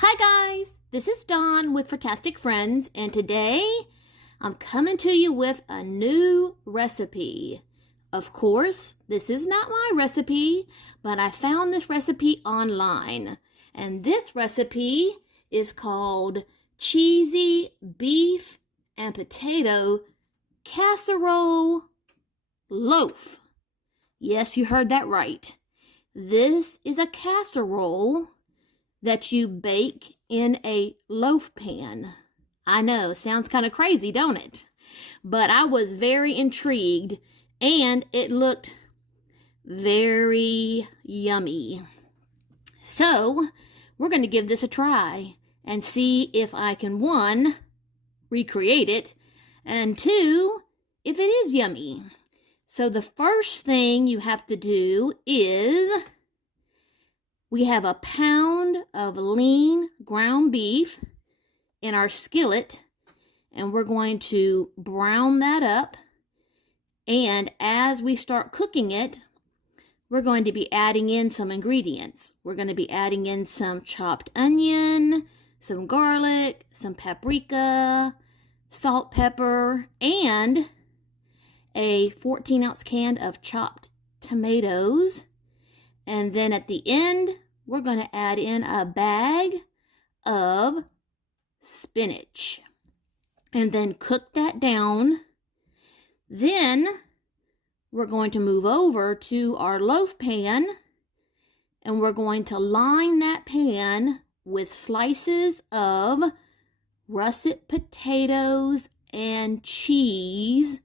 Hi guys, this is Dawn with Furtastic Friends, and today I'm coming to you with a new recipe. Of course, this is not my recipe, but I found this recipe online, and this recipe is called Cheesy Beef and Potato Casserole Loaf. Yes, you heard that right. This is a casserole that you bake in a loaf pan. I know, sounds kind of crazy, don't it? But I was very intrigued, and it looked very yummy. So, we're going to give this a try and see if I can, one, recreate it, and two, if it is yummy. So the first thing you have to do is we have a pound of lean ground beef in our skillet, and we're going to brown that up. And as we start cooking it, we're going to be adding in some ingredients. We're going to be adding in some chopped onion, some garlic, some paprika, salt, pepper, and a 14-ounce can of chopped tomatoes. And then at the end, we're going to add in a bag of spinach. And then cook that down. Then we're going to move over to our loaf pan. And we're going to line that pan with slices of russet potatoes and cheese.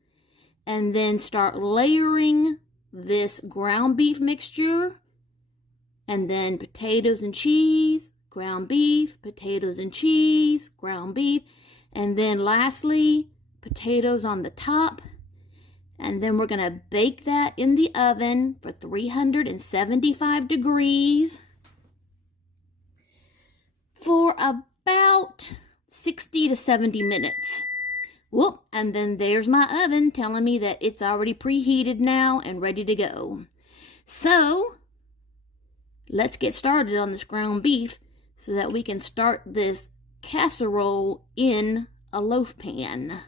And then start layering this ground beef mixture. And then potatoes and cheese, ground beef, potatoes and cheese, ground beef. And then lastly, potatoes on the top. And then we're going to bake that in the oven for 375 degrees for about 60 to 70 minutes. Whoop, and then there's my oven telling me that it's already preheated now and ready to go. So, let's get started on this ground beef so that we can start this casserole in a loaf pan.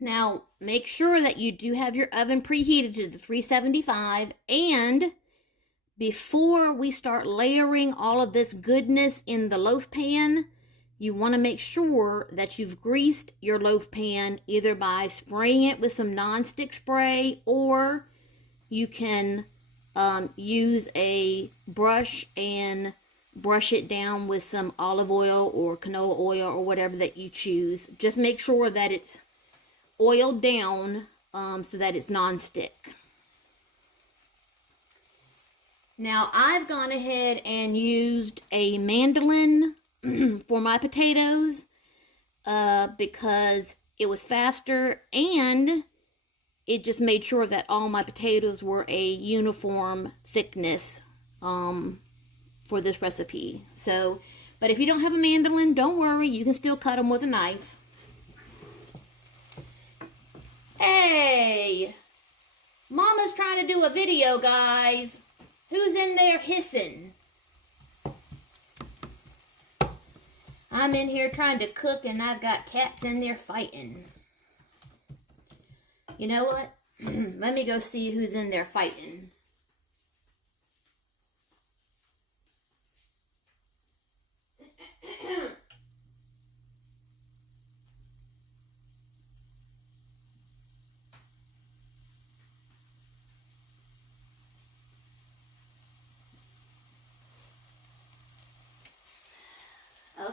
Now, make sure that you do have your oven preheated to the 375, and before we start layering all of this goodness in the loaf pan, you want to make sure that you've greased your loaf pan either by spraying it with some nonstick spray, or you can use a brush and brush it down with some olive oil or canola oil or whatever that you choose. Just make sure that it's oiled down so that it's non-stick. Now I've gone ahead and used a mandolin for my potatoes because it was faster, and it just made sure that all my potatoes were a uniform thickness for this recipe. So, but if you don't have a mandolin, don't worry, you can still cut them with a knife. Hey, Mama's trying to do a video, guys. Who's in there hissing? I'm in here trying to cook, and I've got cats in there fighting. You know what? Let me go see who's in there fighting.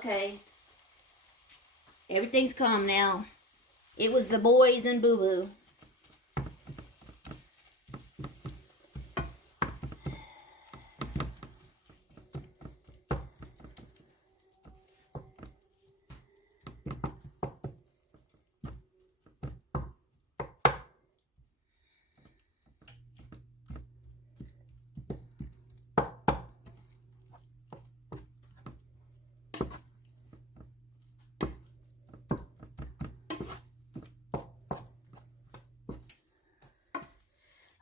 Okay. Everything's calm now. It was the boys and Boo Boo.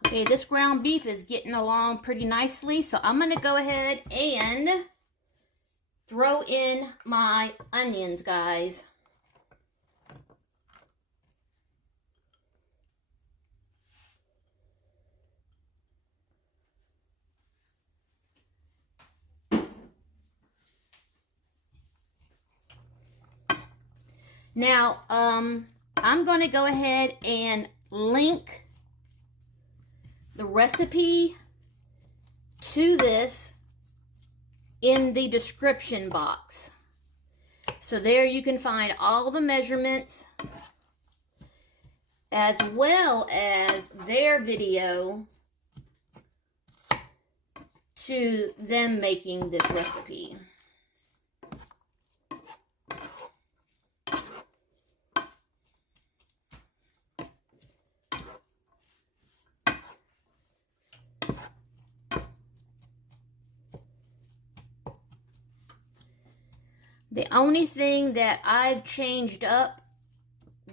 Okay, this ground beef is getting along pretty nicely, so I'm going to go ahead and throw in my onions, guys. Now, I'm going to go ahead and link the recipe to this in the description box. So there you can find all the measurements as well as their video to them making this recipe. The only thing that I've changed up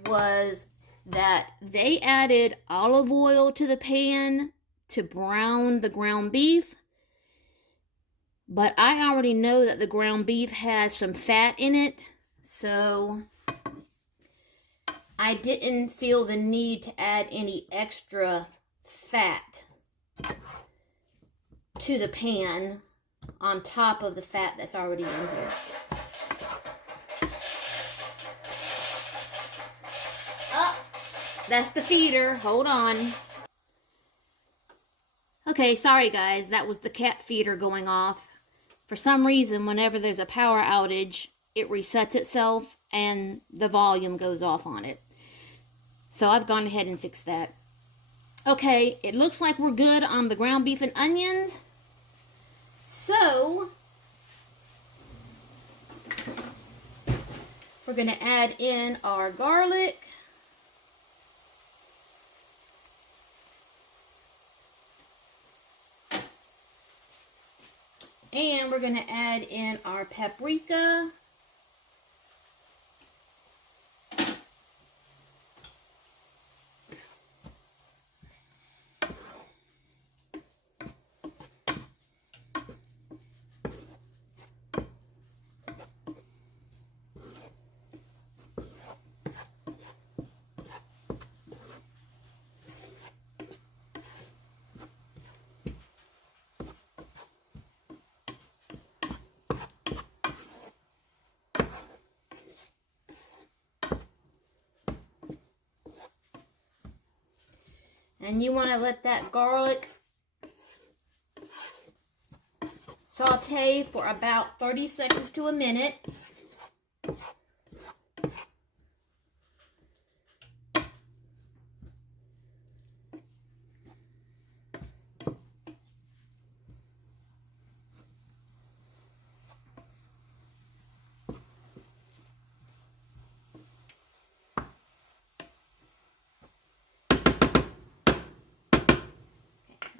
was that they added olive oil to the pan to brown the ground beef. But I already know that the ground beef has some fat in it, so I didn't feel the need to add any extra fat to the pan on top of the fat that's already in here. That's the feeder. Hold on. Okay, sorry guys. That was the cat feeder going off. For some reason, whenever there's a power outage, it resets itself and the volume goes off on it. So I've gone ahead and fixed that. Okay, it looks like we're good on the ground beef and onions. So we're going to add in our garlic. And we're going to add in our paprika. And you want to let that garlic saute for about 30 seconds to a minute.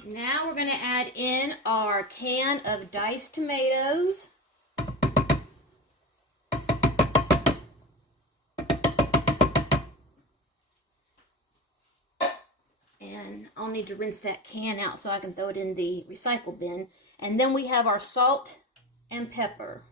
Now we're going to add in our can of diced tomatoes. And I'll need to rinse that can out so I can throw it in the recycle bin. And then we have our salt and pepper.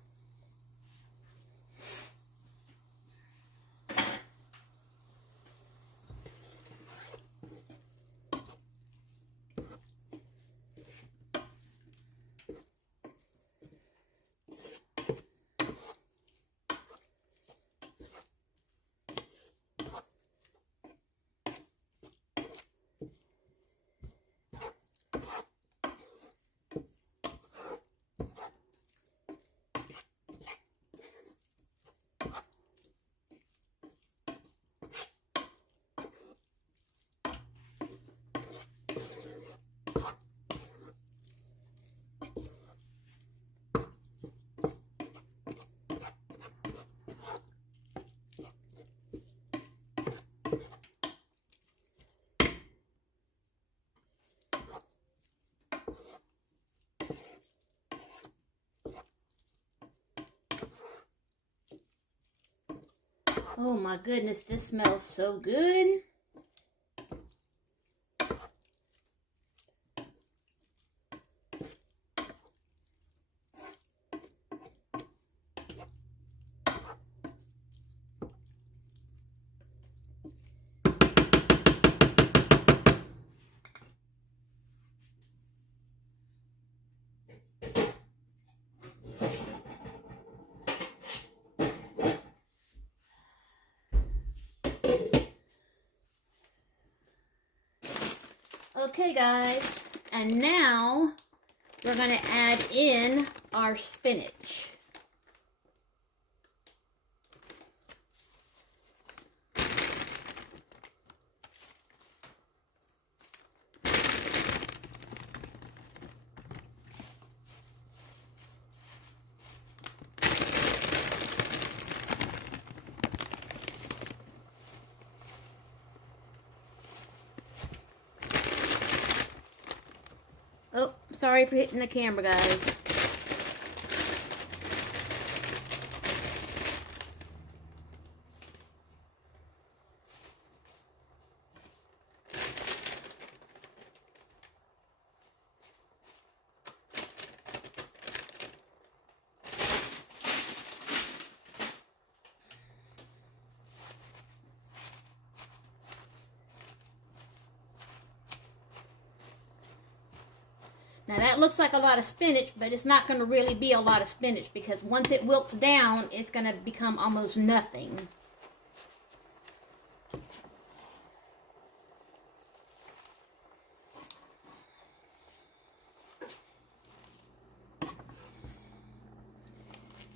Oh my goodness, this smells so good. Okay guys, and now we're going to add in our spinach. Oh, sorry for hitting the camera, guys. Now that looks like a lot of spinach, but it's not going to really be a lot of spinach because once it wilts down, it's going to become almost nothing.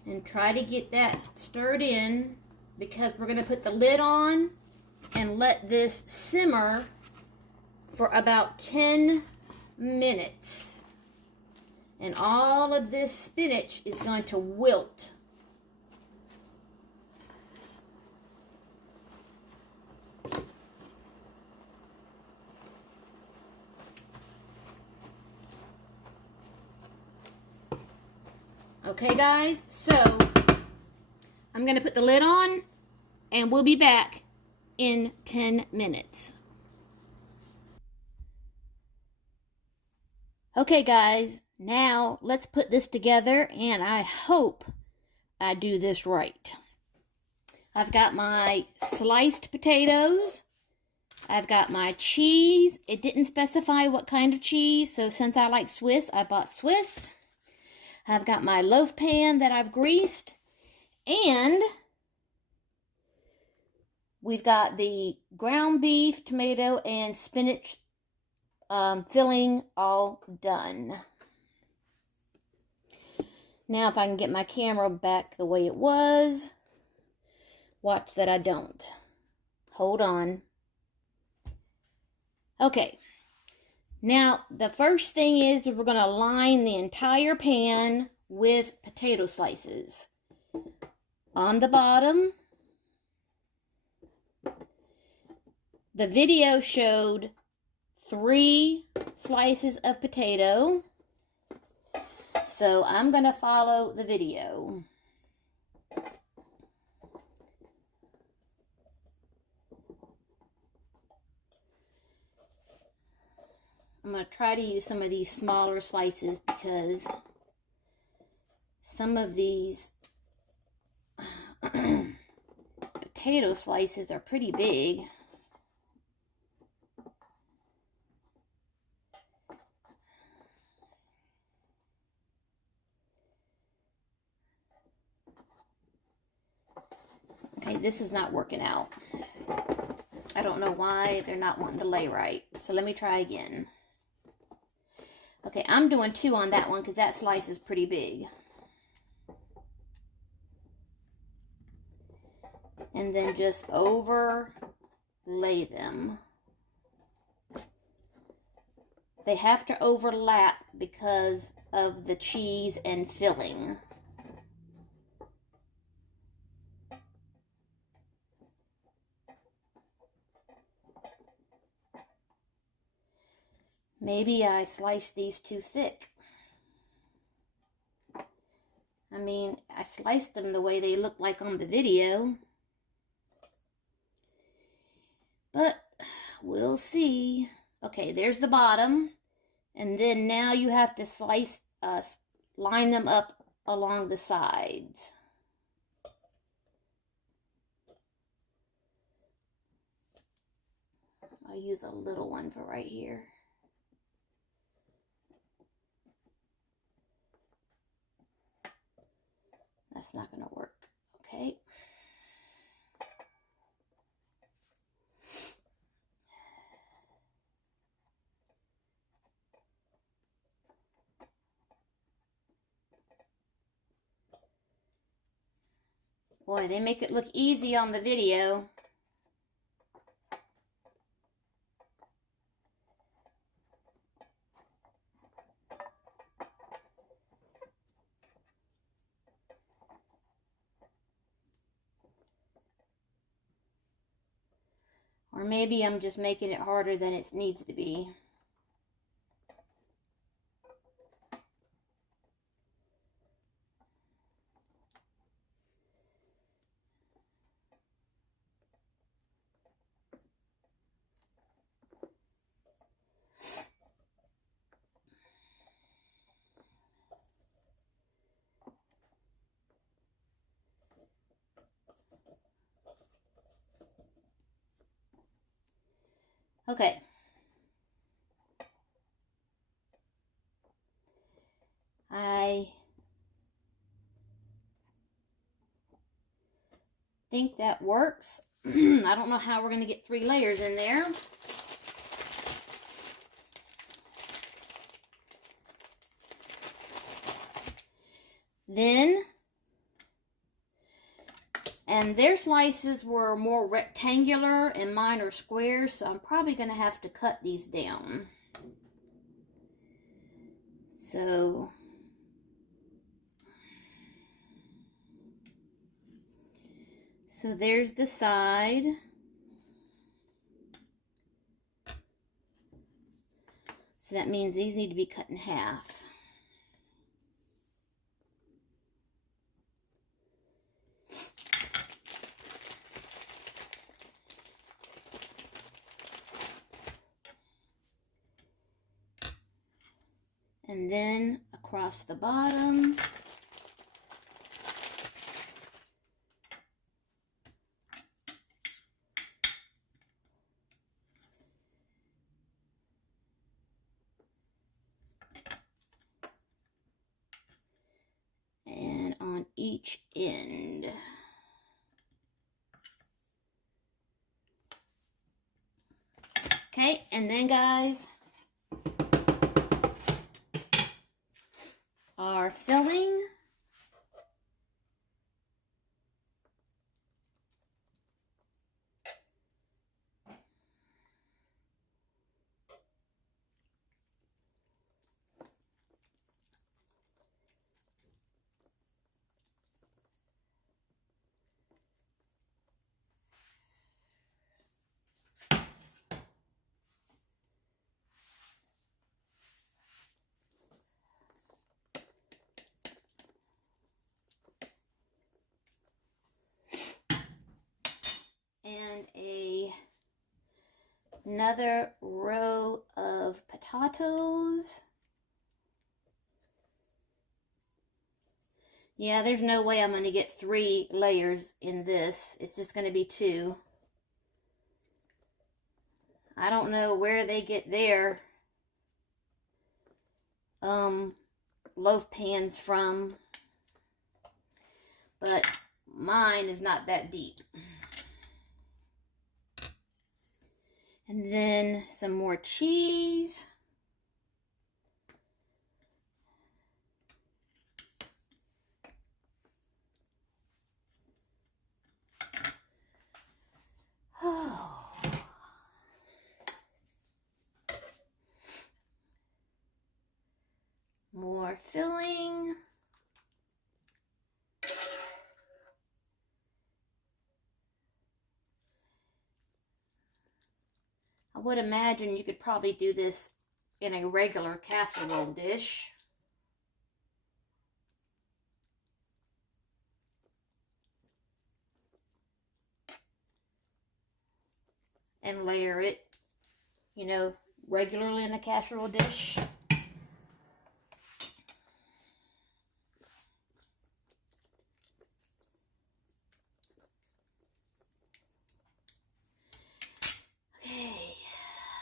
And try to get that stirred in because we're going to put the lid on and let this simmer for about 10 minutes. And all of this spinach is going to wilt. Okay guys, so I'm going to put the lid on and we'll be back in 10 minutes. Okay guys, now let's put this together and I hope I do this right. I've got my sliced potatoes. I've got my cheese. It didn't specify what kind of cheese, so since I like Swiss, I bought Swiss. I've got my loaf pan that I've greased. And we've got the ground beef, tomato, and spinach filling all done. Now if I can get my camera back the way it was. Watch that I don't. Hold on. Okay. Now the first thing is we're going to line the entire pan with potato slices. On the bottom, the video showed 3 slices of potato. So I'm going to follow the video. I'm going to try to use some of these smaller slices because some of these potato slices are pretty big. Okay, this is not working out. I don't know why they're not wanting to lay right. So let me try again. Okay, I'm doing 2 on that one because that slice is pretty big. And then just overlay them. They have to overlap because of the cheese and filling. Maybe I sliced these too thick. I mean, I sliced them the way they look like on the video. But we'll see. Okay, there's the bottom. And then now you have to line them up along the sides. I'll use a little one for right here. That's not going to work. Okay. Boy, they make it look easy on the video. Or maybe I'm just making it harder than it needs to be. Okay. I think that works. I don't know how we're going to get 3 layers in there. Then, and their slices were more rectangular and mine are square, so I'm probably going to have to cut these down. So there's the side. So that means these need to be cut in half. And then across the bottom. And on each end. Okay, and then guys, our filling. And another row of potatoes. Yeah, there's no way I'm going to get 3 layers in this. It's just going to be 2. I don't know where they get their loaf pans from, but mine is not that deep. And then some more cheese. Oh. More filling. I would imagine you could probably do this in a regular casserole dish. and layer it, you know, regularly in a casserole dish. Okay,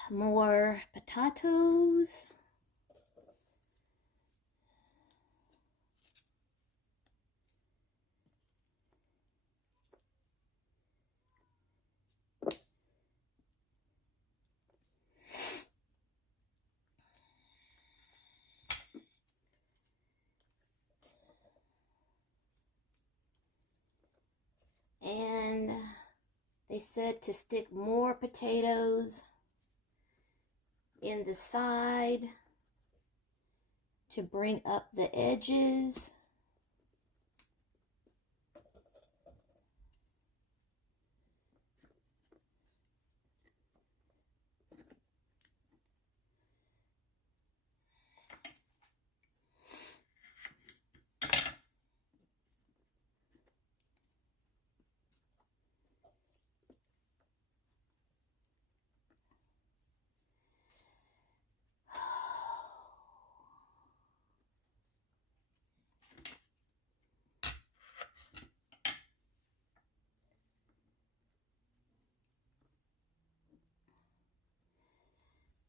more potatoes. And they said to stick more potatoes in the side to bring up the edges.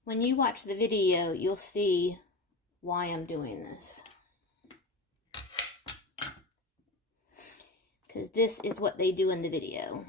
When you watch the video, you'll see why I'm doing this. Because this is what they do in the video.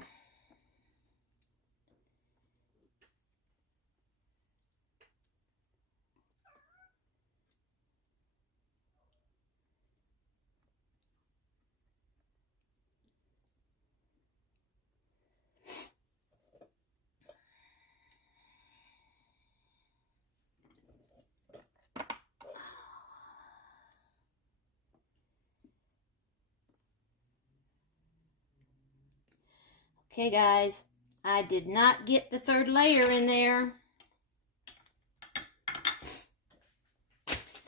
Okay, guys, I did not get the third layer in there.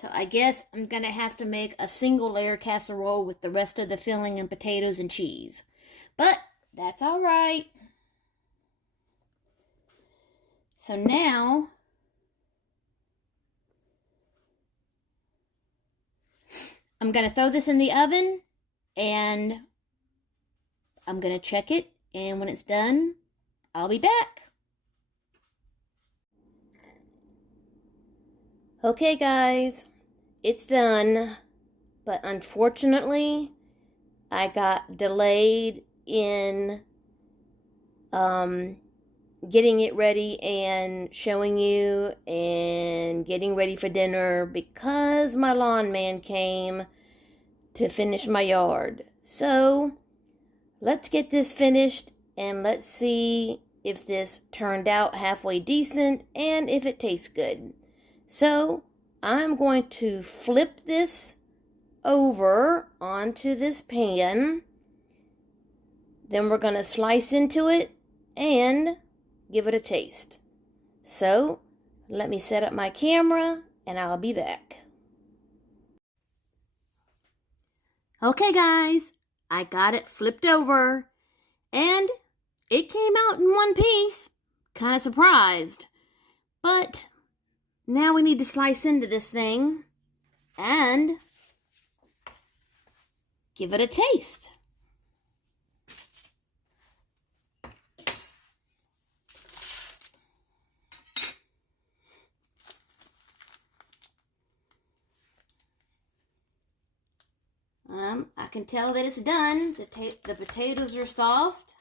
So I guess I'm going to have to make a single layer casserole with the rest of the filling and potatoes and cheese. But that's all right. So now I'm going to throw this in the oven and I'm going to check it. And when it's done, I'll be back. Okay, guys, it's done. But unfortunately, I got delayed in getting it ready and showing you and getting ready for dinner because my lawn man came to finish my yard. So let's get this finished and let's see if this turned out halfway decent and if it tastes good. So I'm going to flip this over onto this pan. Then we're going to slice into it and give it a taste. So let me set up my camera and I'll be back. Okay, guys, I got it flipped over and it came out in one piece. Kind of surprised. But now we need to slice into this thing and give it a taste. I can tell that it's done. The potatoes are soft.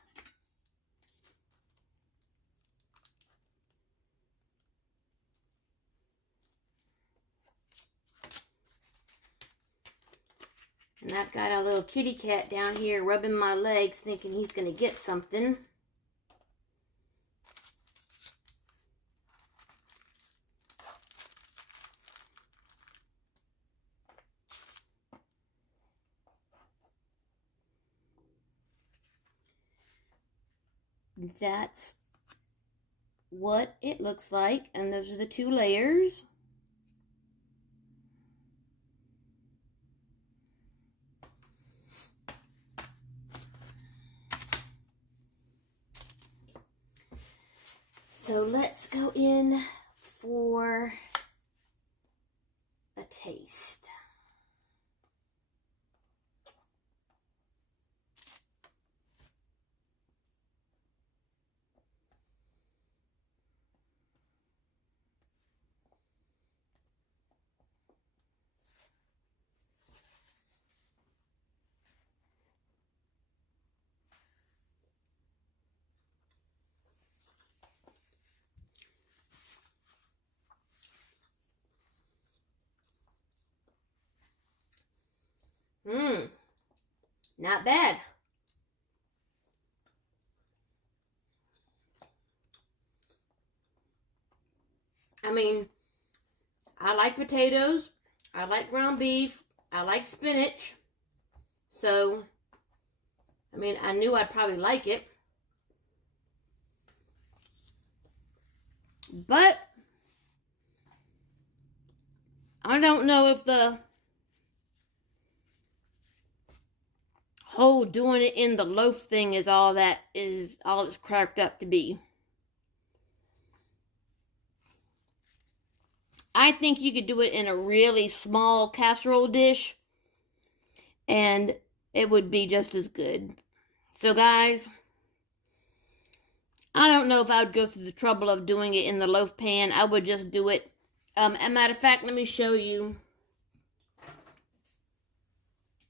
And I've got a little kitty cat down here rubbing my legs thinking he's going to get something. That's what it looks like, and those are the two layers. So let's go in for a taste. Not bad. I mean, I like potatoes, I like ground beef, I like spinach. So, I mean, I knew I'd probably like it. But I don't know if the whole doing it in the loaf thing is all it's cracked up to be. I think you could do it in a really small casserole dish and it would be just as good. So guys, I don't know if I would go through the trouble of doing it in the loaf pan. I would just do it. As a matter of fact, let me show you.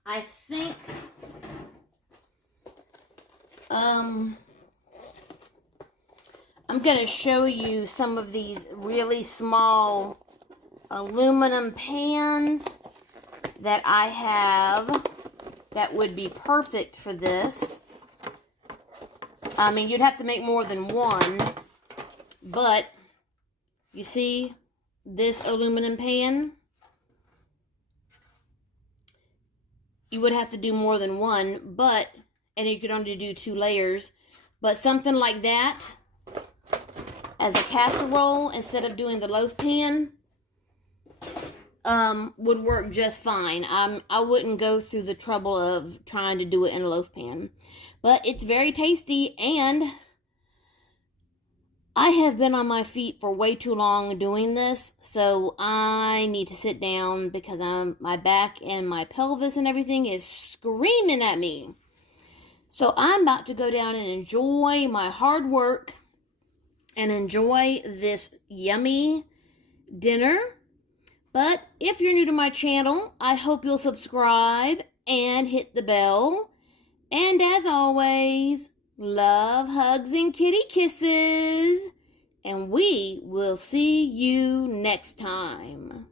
I think I'm going to show you some of these really small aluminum pans that I have that would be perfect for this. I mean, you'd have to make more than one, but you see this aluminum pan? You would have to do more than one, and you could only do 2 layers, but something like that as a casserole instead of doing the loaf pan would work just fine. I wouldn't go through the trouble of trying to do it in a loaf pan. But it's very tasty, and I have been on my feet for way too long doing this, so I need to sit down because my back and my pelvis and everything is screaming at me. So I'm about to go down and enjoy my hard work and enjoy this yummy dinner. But if you're new to my channel, I hope you'll subscribe and hit the bell. And as always, love, hugs, and kitty kisses. And we will see you next time.